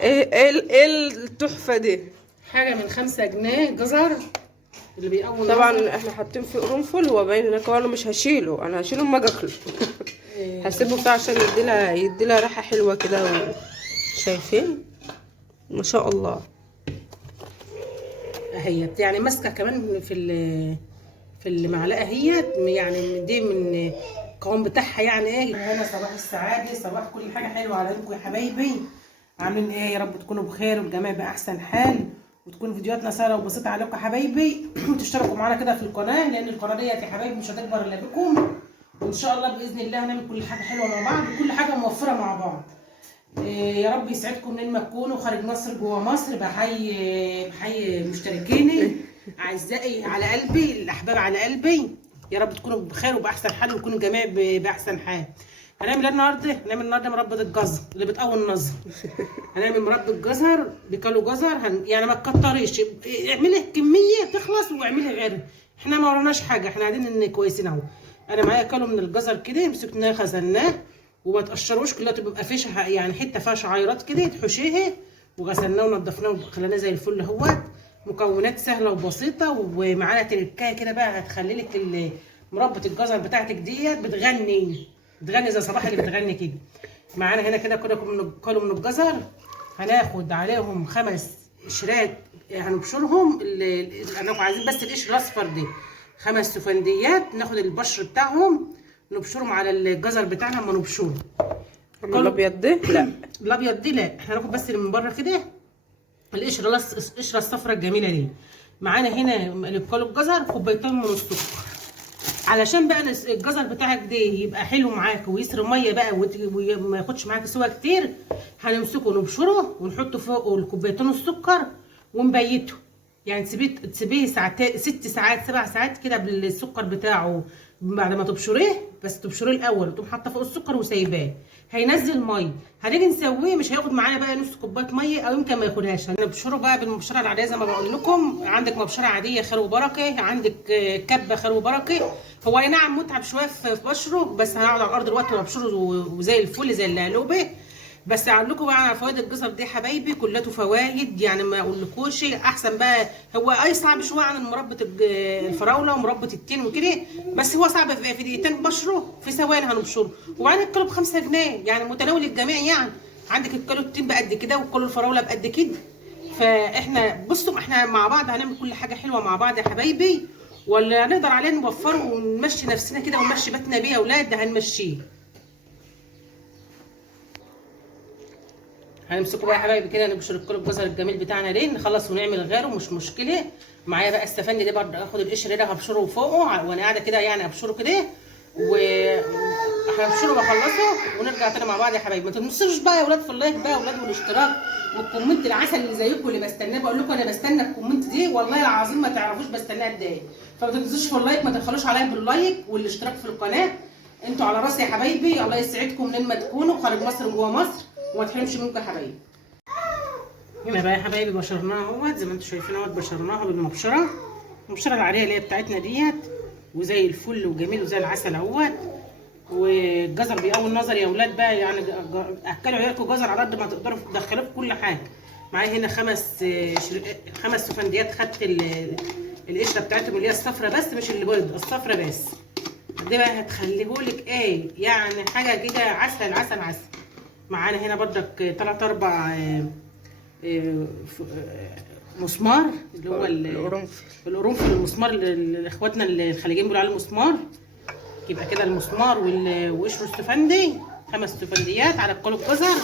ايه التحفه دي؟ حاجه من 5 جنيه جزر اللي بيقوم طبعا احنا حاطين فيه قرنفل، هو باين هناك وانا مش هشيله، انا هشيله اما اجي اكله. هسيبه بتاع عشان يديلها ريحه حلوه كده شايفين ما شاء الله. اهي يعني ماسكه كمان في المعلقه هي، يعني دي من القوام بتاعها يعني ايه. انا صباح السعاده، صباح كل حاجه حلوه عليكم يا حبايبي. عاملين ايه؟ يا رب تكونوا بخير والجميع باحسن حال، وتكون فيديوهاتنا سهله وبسيطه عليكم يا حبايبي. وتشتركوا معانا كده في القناه، لان القناه ديت يا حبايبي مش هتكبر الا بكم. وان شاء الله باذن الله هنعمل كل حاجه حلوه مع بعض وكل حاجه موفره مع بعض. يا رب يسعدكم منين ما تكونوا، خارج مصر جوه مصر. بحيي مشتركيني اعزائي على قلبي، الاحباب على قلبي. يا رب تكونوا بخير وباحسن حال، ويكونوا الجميع باحسن حال. هنعمل ايه النهارده؟ هنعمل النهارده مربى الجزر اللي بتقوي النظر. هنعمل مربى الجزر بكيلو جزر، يعني ما تكتريش، اعملي كميه تخلص واعملي غيرها. احنا ما وراناش حاجه، احنا قاعدين ان كويسين اهو. انا معايا كيلو من الجزر كده، مسكناه خزناه وما تقشروش كلها، تبقى فيش يعني حته فيها شعيرات كده، تحشيها وغسلناه ونضفناه وخليناه زي الفل اهوت. مكونات سهله وبسيطه، ومعانا تركايه كده بقى هتخلي لك مربى الجزر بتاعتك ديت بتغني زي صباح اللي بتغني كده. معانا هنا كده كيلو من الجزر، هناخد عليهم 5 قشرات هنبشرهم. انا عايزين بس القشر الاصفر دي 5 سفنديات، ناخد البشر بتاعهم نبشرهم على الجزر بتاعنا. اما نبشره الابيض ده لا، الابيض دي لا، احنا هناخد بس اللي من بره كده، القشره الصفراء الجميله دي. معانا هنا لكيلو الجزر 2 كوبايات من السكر، علشان بقى الجزر بتاعك ده يبقى حلو معاك ويسري ميه بقى وما ياخدش معاك سوا كتير. هنمسكه ونبشره ونحطه فوق الكوبايتين السكر ونبيته، يعني تسيبيه ساعتين، 6 ساعات 7 ساعات كده بالسكر بتاعه. بعد ما تبشريه، بس تبشريه الاول وتقوم حاطه فوق السكر وسايباه، هينزل ميه. هنيجي نسويه مش هياخد معانا بقى نص كوبايه ميه، او يمكن ما ياخدهاش. هنبشره بقى بالمبشره العاديه زي ما بقول لكم. عندك مبشره عاديه خير وبركه، عندك كبه خير وبركه. هو اي نعم متعب شويه في بشره، بس هنقعد على الارض دلوقتي وابشره وزي الفل زي اللقلوبه. بس اقول لكم بقى على فوائد الجزر دي حبايبي، كلته فوائد يعني ما اقولكوش. احسن بقى، هو اي صعب شويه عن مربى الفراوله ومربى التين وكده، بس هو صعب في دقيقتين بشره، في ثواني هنبشره. وبعدين الكيلو ب5 جنيه، يعني متناول الجميع. يعني عندك الكيلو التين بقد كده والكيلو الفراوله بقد كده. فاحنا بصوا احنا مع بعض هنعمل كل حاجه حلوه مع بعض يا حبايبي، ولا نقدر عليه نوفره ونمشي نفسنا كده ونمشي بيتنا بيه يا اولاد، ده هنمشيه. هنمسكه بقى يا حبايبي كده، نبشر الكيلو الجزر الجميل بتاعنا ده، نخلص ونعمل غيره مش مشكله. معايا بقى السفندي ده برضه، اخد القشر ده هبشره فوقه وانا قاعده كده، يعني ابشره كده هبشره واخلصه ونرجع تاني مع بعض يا حبايبي. ما تنسوش بقى يا اولاد في اللايك بقى يا اولاد، والاشتراك والكومنت العسل اللي زيكم اللي بستناه. بقول لكم انا بستنى الكومنت دي والله العظيم ما تعرفوش بستناه قد ايه. فما تنسوش في اللايك، ما تبخلوش عليا باللايك والاشتراك في القناه. انتوا على راسي يا حبايبي، الله يسعدكم منين ما تكونوا، خارج مصر جوه مصر، وما تحرمش منكم يا حبايبي. هنا بقى يا حبايبي بشرناها اهوت زي ما انتم شايفين اهوت، بشرناها بالمبشره، المبشره العاديه اللي هي بتاعتنا ديت، وزي الفل وجميل وزي العسل اهوت. والجزر بيقوي النظر يا اولاد بقى، يعني اكلوا عيالكم جزر على قد ما تقدروا، تدخلوه في كل حاجه. معايا هنا 5 سفنديات، خدت القشره بتاعتهم اللي هي الصفرة بس، مش اللي بيض، الصفرة بس. دي بقى هتخليهولك ايه يعني حاجه كده عسل عسل عسل. معانا هنا برضك 3 4 مسمار، اللي هو القرنفل المسمار اللي اخواتنا الخليجيين بيقولوا عليه مسمار. يبقى كده المسمار وقشر السفندي، 5 سفنديات على كيلو الجزر،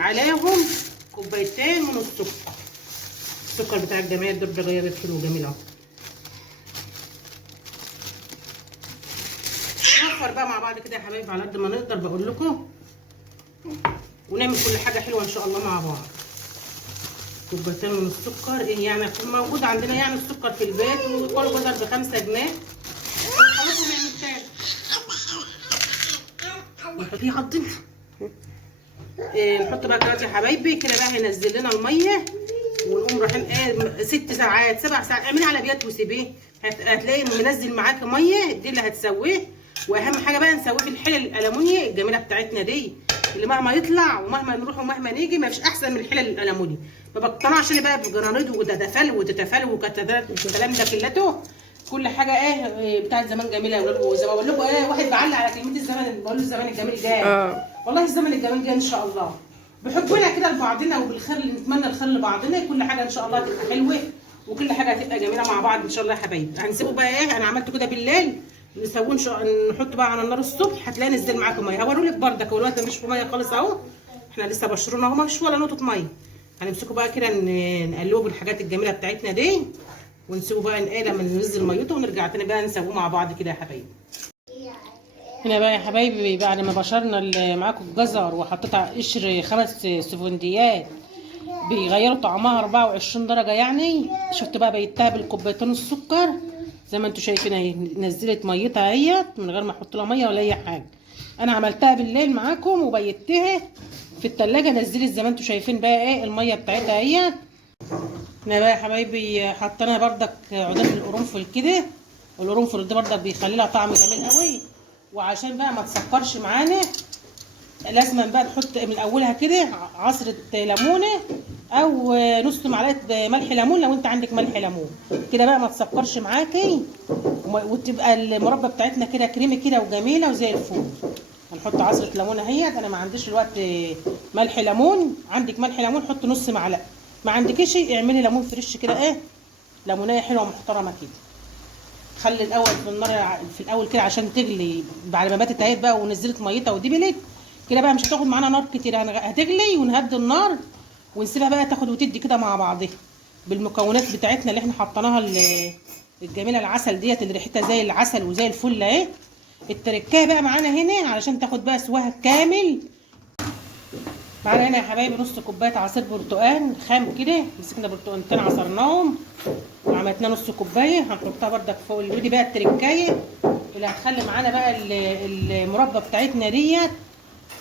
عليهم 2 كوبايتين من السكر. السكر بتاع الجميع ده غير حلو وجميل اهو. نوفر بقى مع بعض كده يا حبايبي على قد ما نقدر بقول لكم، ونعمل كل حاجه حلوه ان شاء الله مع بعض. 2 كوبايتين من السكر، ايه يعني يكون موجود عندنا يعني السكر في البيت، وكيلو جزر ب5 جنيه. خلاص نعمل تاني. نحطيه حاطين نحط بقى دلوقتي يا حبايبي كده بقى، هينزل لنا الميه ونقوم رايحين 6 ساعات 7 ساعات. اعملي على بيات وسيبيه، هتلاقي منزل معاكي ميه، دي اللي هتسويه. واهم حاجه بقى نسويه في الحله الالومنيا الجميله بتاعتنا دي، اللي مهما يطلع ومهما نروح ومهما نيجي ما فيش احسن من الحلل الالموني. ما بقتنعش انا بقى بجرانيد وتتفل والكلام ده كلته. كل حاجه بتاعت زمان جميله. وزي ما بقول لكم واحد بعلق على كلمه الزمن، بقول له الزمن الجميل جاي. والله الزمن الجميل جاي ان شاء الله، بحبنا كده لبعضنا وبالخير اللي نتمنى الخير لبعضنا. كل حاجه ان شاء الله هتبقى حلوه وكل حاجه هتبقى جميله مع بعض ان شاء الله يا حبايبي. هنسيبه بقى انا عملته كده بالليل، نسويه نحطه بقى على النار الصبح، هتلاقي نزل معاكم ميه. هوريلك بردك هو الوقت مش في ميه خالص اهو، احنا لسه بشرنا اهو، مفيش ولا نقطه ميه. هنمسكه بقى كده نقلبه بالحاجات الجميله بتاعتنا دي ونسيبه بقى لما ننزل ميته ونرجع تاني بقى نسويه مع بعض كده يا حبايبي. هنا بقى يا حبايبي بعد ما بشرنا معاكم الجزر وحطيت على قشر 5 سفنديات بيغيروا طعمها 24 درجه يعني. شفت بقى بيتها بالكوبايتين السكر زي ما انتم شايفين اهي، نزلت ميتها اهيت من غير ما احط لها ميه ولا اي حاجه. انا عملتها بالليل معاكم وبيتها في التلاجة، نزلت زي ما انتم شايفين بقى الميه بتاعتها اهيت. هنا بقى يا حبايبي حطينا بردك عودين القرنفل كده، والقرنفل ده بردك بيخلي لها طعم جميل قوي. وعشان بقى ما تسكرش معانا لازم بقى نحط من اولها كده عصره ليمونه او نص معلقه ملح ليمون لو انت عندك ملح ليمون كده بقى ما تسكرش معاكي، وتبقى المربى بتاعتنا كده كريمي كده وجميله وزي الفل. هنحط عصره ليمون اهيت. انا ما عنديش الوقت ملح ليمون، عندك ملح ليمون حط نص معلقه، ما عندكيش اعملي ليمون فريش كده ليمونيه حلوه محترمه كده. خلي الاول في النار في الاول كده عشان تغلي، بعد ما باتت اهيت بقى ونزلت ميتها ودبلت كده بقى مش هتاخد معانا نار كتير، هتغلي ونهدي النار ونسيبها بقى تاخد وتدي كده مع بعضها بالمكونات بتاعتنا اللي احنا حطيناها الجميله العسل ديت اللي ريحتها زي العسل وزي الفل اهي. التركايه بقى معانا هنا علشان تاخد بقى سواها كامل. معانا هنا يا حبايبي نص كوبايه عصير برتقال خام كده، مسكنا برتقالتين عصرناهم وعملتنا نص كوبايه هنحطها بردك فوق ودي بقى التركايه اللي هتخلي معانا بقى المربى بتاعتنا ديت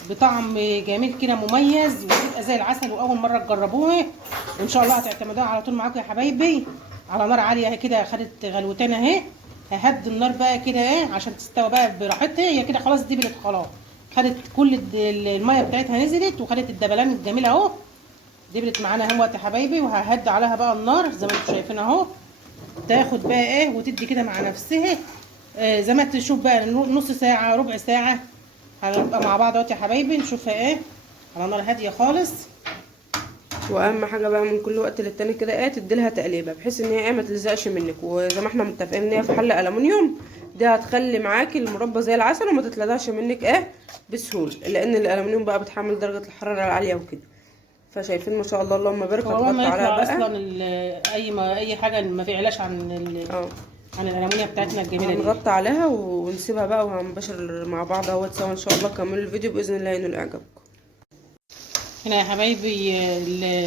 بطعم جميل كده مميز وتبقى زي العسل. واول مره تجربوها وان شاء الله هتعتمدوها على طول معاكم يا حبايبي على نار عاليه اهي كده. خدت غلوتين اهي، ههدي النار بقى كده عشان تستوي بقى براحتها. هي كده خلاص دبلت خلاص، خدت كل الميه بتاعتها نزلت وخدت الدبلان الجميل اهو، دبلت معانا اهوت يا حبايبي. وههدي عليها بقى النار زي ما انتم شايفين اهو، تاخد بقى وتدي كده مع نفسها زي ما تشوف بقى نص ساعه ربع ساعه هنبقى مع بعض اهوت يا حبايبي نشوفها على نار هاديه خالص. واهم حاجه بقى من كل وقت للتاني كده تدي لها تقليبه بحيث ان هي ما تلزقش منك، وزي ما احنا متفقين ان هي في حله الومنيوم دي هتخلي معاكي المربى زي العسل وما تتلزقش منك بسهوله، لان الالومنيوم بقى بتحمل درجه الحراره العاليه وكده. فشايفين ما شاء الله اللهم بارك. هتغطي عليها بقى اصلا اي حاجه ما فيعلاش عن عن الالومنيا بتاعتنا الجميله دي. هنغطي عليها ونسيبها بقى وهنبشر مع بعض اهوت سوا ان شاء الله. كملوا الفيديو باذن الله ينال اعجابكم. هنا يا حبايبي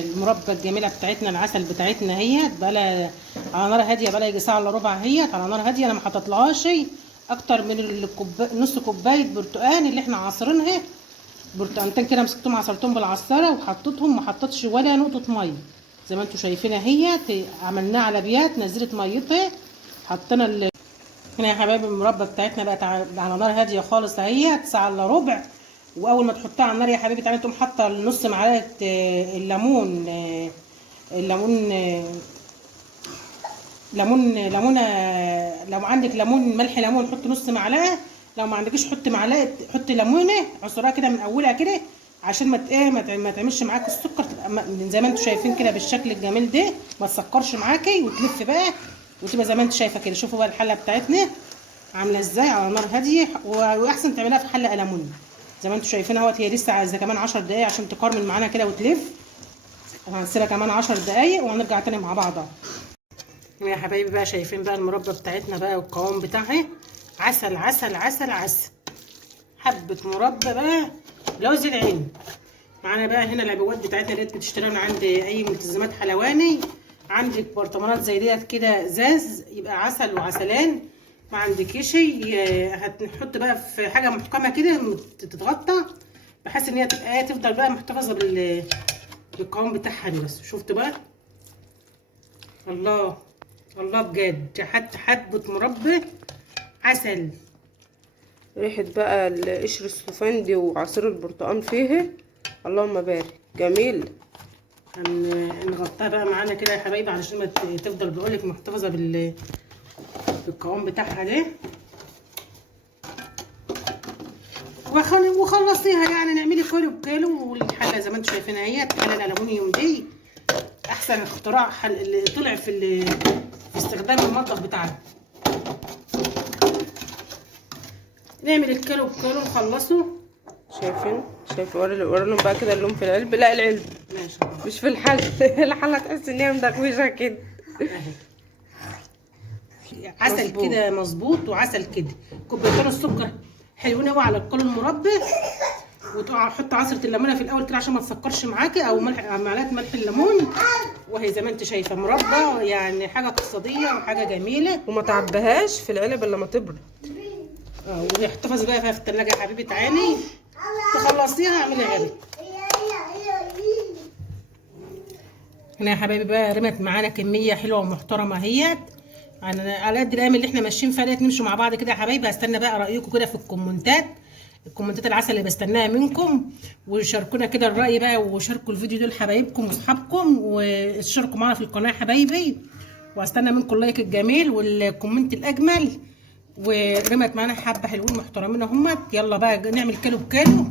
المربى الجميله بتاعتنا العسل بتاعتنا اهيت بقى لها على نار هاديه بقى لها يجي ساعه الا ربع اهيت على نار هاديه. انا ما حطيتلهاش اكتر من نص كوبايه برتقان اللي احنا عاصرينها، برتقانتين كده مسكتهم عصرتهم بالعصاره وحطيتهم، ما حطيتش ولا نقطه ميه زي ما انتم شايفين اهيت. عملناها على بيات نزلت ميتها حطينا هنا يا حبايبي المربى بتاعتنا بقت على نار هاديه خالص اهيت ساعه الا ربع. واول ما تحطها على النار يا حبيبي تعالي تقوم حاطه نص معلقه الليمون ليمونه. لو عندك ليمون ملح ليمون حط نص معلقه، لو ما عندكيش حط معلقه، حط ليمونه عصرها كده من اولها كده عشان ما تعملش معاك السكر، تبقى زي ما انتم شايفين كده بالشكل الجميل ده، ما تسكرش معاكي وتلف بقى وتبقى زي ما انتم شايفه كده. شوفوا بقى الحله بتاعتنا عامله ازاي على نار هاديه، واحسن تعملها في حله الومنيوم زي ما انتم شايفين اهوت. هي لسه عايزه كمان 10 دقايق عشان تكرمل معانا كده وتلف، وهنسيبها كمان 10 دقايق وهنرجع تاني مع بعض اهو. يا حبايبي بقى شايفين بقى المربى بتاعتنا بقى والقوام بتاعها عسل عسل عسل عسل، حبه مربى بقى لوز العين. معانا بقى هنا العبوات بتاعتنا اللي بتشتريها من عند اي ملتزمات حلواني، عندك برطمانات زي ديت كده ازاز يبقى عسل وعسلان، ما عندكيش هنحط بقى في حاجه محكمه كده تتغطى بحيث ان هي تبقى تفضل بقى محتفظه بالقوام بتاعها دي. بس شفت بقى الله الله بجد، حتى حبه مربى عسل ريحة بقى قشر السفندي وعصير البرتقال فيه، اللهم بارك، جميل. هنغطيها بقى معانا كده يا حبايبي علشان ما تفضل بقولك محتفظه بالقوام بتاعها ده. وخلصيها يعني، نعملي كيلو بكيلو. والحله زي ما انتم شايفينها اهي، الحله الالومنيوم دي احسن اختراع اللي طلع في استخدام المطبخ بتاعنا. نعمل الكيلو بكيلو نخلصه. شايفين وريلهم بقى كده اللون في العلب، لا العلب ماشي مش في الحل. الحله تحس ان هي مدغوشه كده. عسل كده مظبوط، وعسل كده كوبايتين السكر حلوين قوي على الكل المربى. وتحط عصره الليمونه في الاول كده عشان ما تسكرش معاكي، او معلقه ملح الليمون. وهي زي ما انت شايفه مربى، يعني حاجه اقتصاديه وحاجه جميله. وما تعبهاش في العلب الا لما تبرد. ونحتفظ بقى فيها في الثلاجه يا حبيبي. تعالي تخلصيها اعملي غيرها. هنا يا حبايبي بقى رمت معانا كميه حلوه ومحترمه اهيت. على قد الايام اللي احنا ماشيين فيها ديت نمشوا مع بعض كده يا حبايبي. هستنى بقى رايكم كده في الكومنتات العسل اللي بستناها منكم. وشاركونا كده الراي بقى، وشاركوا الفيديو ده لحبايبكم واصحابكم، واشتركوا معانا في القناه يا حبايبي. وهستنى منكم اللايك الجميل والكومنت الاجمل. ورمت معانا حبه حلوين محترمين اهمت. يلا بقى نعمل كيلو بكيلو،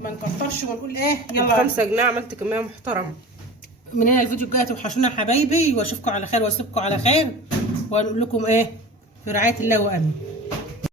ما نكترش ونقول ايه. يلا 5 جنيه عملت كميه محترمه. من هنا الفيديو الجاي توحشونا يا حبايبي، واشوفكم على خير واسيبكم على خير. وهنقول لكم ايه، في رعايه الله وامن.